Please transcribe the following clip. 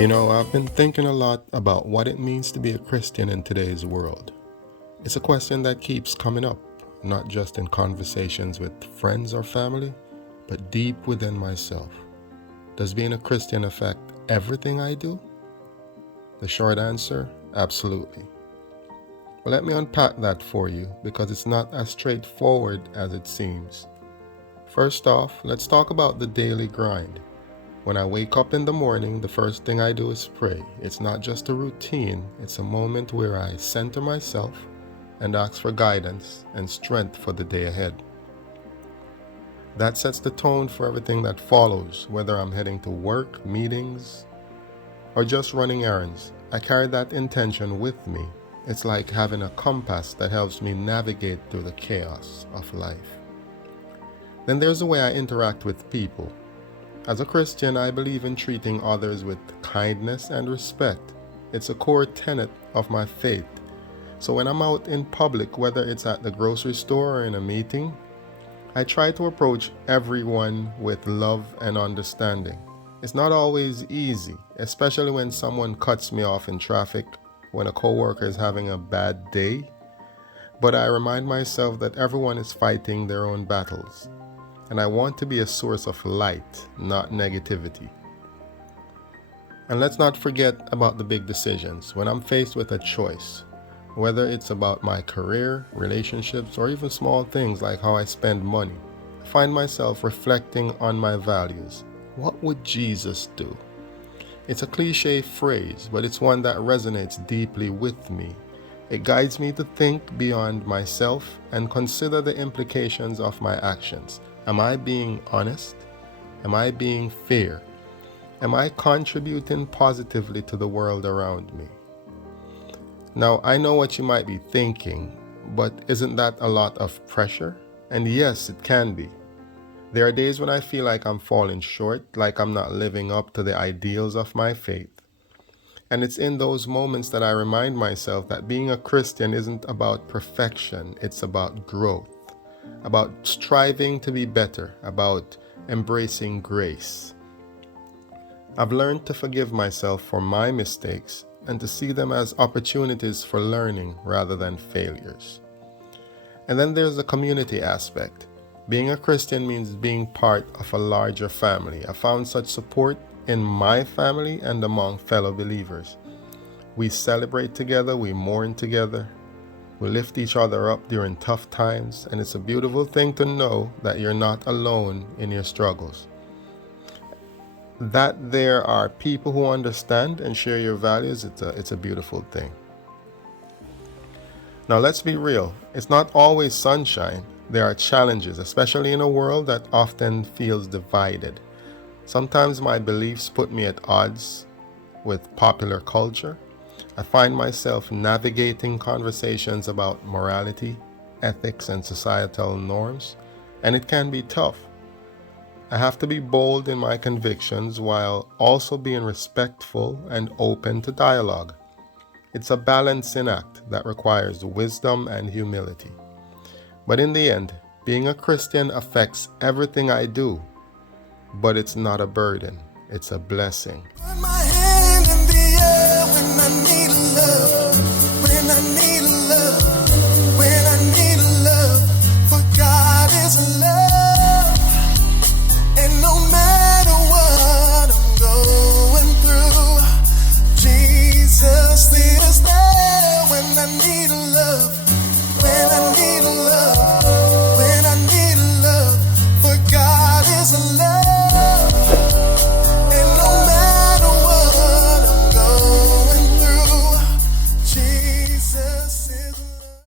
I've been thinking a lot about what it means to be a Christian in today's world. It's a question that keeps coming up, not just in conversations with friends or family, but deep within myself. Does being a Christian affect everything I do? The short answer, absolutely. Well, let me unpack that for you because it's not as straightforward as it seems. First off, let's talk about the daily grind. When I wake up in the morning, the first thing I do is pray. It's not just a routine, it's a moment where I center myself and ask for guidance and strength for the day ahead. That sets the tone for everything that follows, whether I'm heading to work, meetings, or just running errands. I carry that intention with me. It's like having a compass that helps me navigate through the chaos of life. Then there's the way I interact with people. As a Christian, I believe in treating others with kindness and respect. It's a core tenet of my faith. So when I'm out in public, whether it's at the grocery store or in a meeting, I try to approach everyone with love and understanding. It's not always easy, especially when someone cuts me off in traffic, when a coworker is having a bad day. But I remind myself that everyone is fighting their own battles. And I want to be a source of light, not negativity. And let's not forget about the big decisions. When I'm faced with a choice, whether it's about my career, relationships, or even small things like how I spend money, I find myself reflecting on my values. What would Jesus do? It's a cliche phrase, but it's one that resonates deeply with me. It guides me to think beyond myself and consider the implications of my actions. Am I being honest? Am I being fair? Am I contributing positively to the world around me? Now, I know what you might be thinking, but isn't that a lot of pressure? And yes, it can be. There are days when I feel like I'm falling short, like I'm not living up to the ideals of my faith. And it's in those moments that I remind myself that being a Christian isn't about perfection, it's about growth. About striving to be better, about embracing grace. I've learned to forgive myself for my mistakes and to see them as opportunities for learning rather than failures. And then there's the community aspect. Being a Christian means being part of a larger family. I found such support in my family and among fellow believers. We celebrate together, we mourn together. We lift each other up during tough times, and it's a beautiful thing to know that you're not alone in your struggles. That there are people who understand and share your values, it's a beautiful thing. Now let's be real, it's not always sunshine. There are challenges, especially in a world that often feels divided. Sometimes my beliefs put me at odds with popular culture. I find myself navigating conversations about morality, ethics, and societal norms, and it can be tough. I have to be bold in my convictions while also being respectful and open to dialogue. It's a balancing act that requires wisdom and humility. But in the end, being a Christian affects everything I do, but it's not a burden, it's a blessing. Put my hand in the air when I need love, when I need